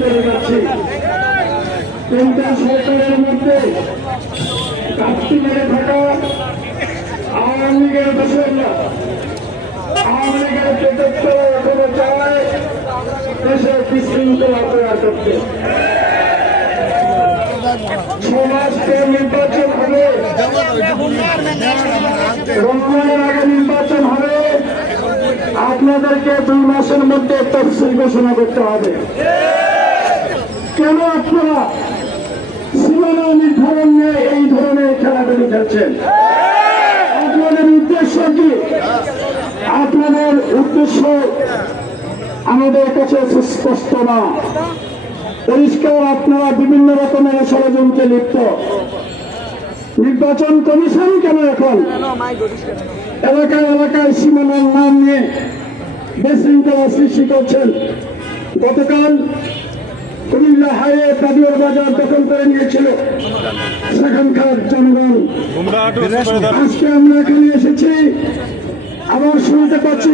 করে যাচ্ছি। তিনটা সরকারের মধ্যে কাস্তি মেরে থাকা আওয়ামী লীগের দোষররা আওয়ামী লীগের প্রত্যেকটা চায় দেশে বিশৃঙ্খলা তৈরি করতে নির্বাচন হবে। নির্বাচন হবে। আপনাদেরকে দুই মাসের মধ্যে তফসিল ঘোষণা করতে হবে। কেন আপনারা সীমানা নির্ধারণ নিয়ে এই ধরনের খেলাধুলি খেলছেন? আপনাদের উদ্দেশ্য কি? আপনাদের উদ্দেশ্য আমাদের কাছে সুস্পষ্ট না। পরিষ্কার আপনারা বিভিন্ন রকমের ষড়যন্ত্রে লিপ্ত। নির্বাচন কমিশন কেন এখন? এলাকায় এলাকায় সীমানার নাম নিয়ে বিশৃঙ্খলা সৃষ্টি করছেন। গতকাল কুমিল্লা হাইওয়ে কাদিয়ার বাজার দখল করে নিয়েছিল। সেখানকার জনগণ। আজকে আমরা এখানে এসেছি। আবার শুনতে পাচ্ছি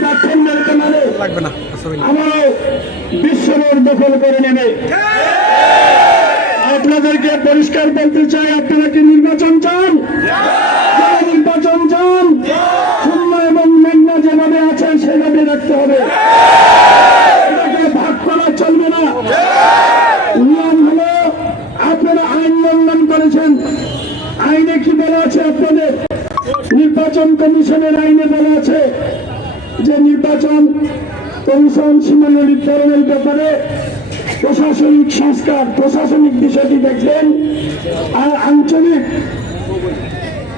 প্ল্যাটফর্মের কেনারে। দখল করে নেবে। আপনাদেরকে পরিষ্কার বলতে চাই আপনারা কি নির্বাচন চান? নির্বাচন চান খুলনা এবং মেঘনা যেভাবে আছে সেভাবে রাখতে হবে এটাকে ভাগ করা চলবে না নিয়ম হলো আপনারা আইন লঙ্ঘন করেছেন। আইনে কি বলা আছে আপনাদের? নির্বাচন কমিশনের আইনে বলা আছে যে নির্বাচন কমিশন সীমানা নির্ধারণের ব্যাপারে প্রশাসনিক সংস্কার, প্রশাসনিক বিষয়টি দেখবেন। আর আঞ্চলিক,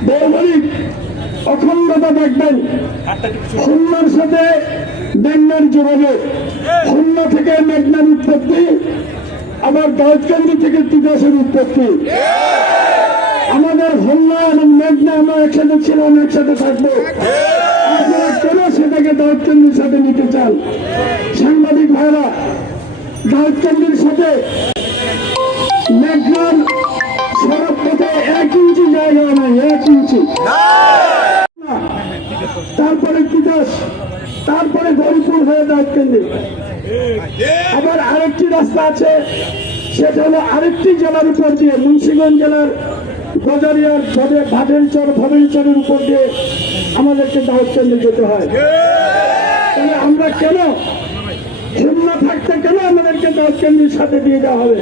ভৌগোলিক অখণ্ডতা দেখবেন। খুলনার সাথে মেঘনার যোগাযোগ খুলনা থেকে মেঘনার উৎপত্তি আবার দাউদকান্দি থেকে তিতাসের উৎপত্তি। আমাদের এবং মেঘনা আমরা একসাথে ছিলাম, একসাথে থাকব। আপনারা কেন সেটাকে দাউদকান্দির সাথে নিতে চান সাংবাদিক ভাইরা দাউদকান্দির সাথে মেঘনার সড়ক পথে এক ইঞ্চি জায়গা নাই, এক ইঞ্চি। তারপরে তিতাস তারপরে গরিপুর হয়ে দাউদকান্দি আবার আরেকটি রাস্তা আছে, সেটা হলো আরেকটি জেলার উপর দিয়ে, মুন্সিগঞ্জ জেলার গজারিয়ার চর ভাটেলচর ভবেলচরের উপর দিয়ে আমাদেরকে দাউদকান্দি যেতে হয়। তাহলে আমরা কেন? খুলনা থাকতে কেন আমাদেরকে দাউদকান্দির সাথে দিয়ে দেওয়া হবে?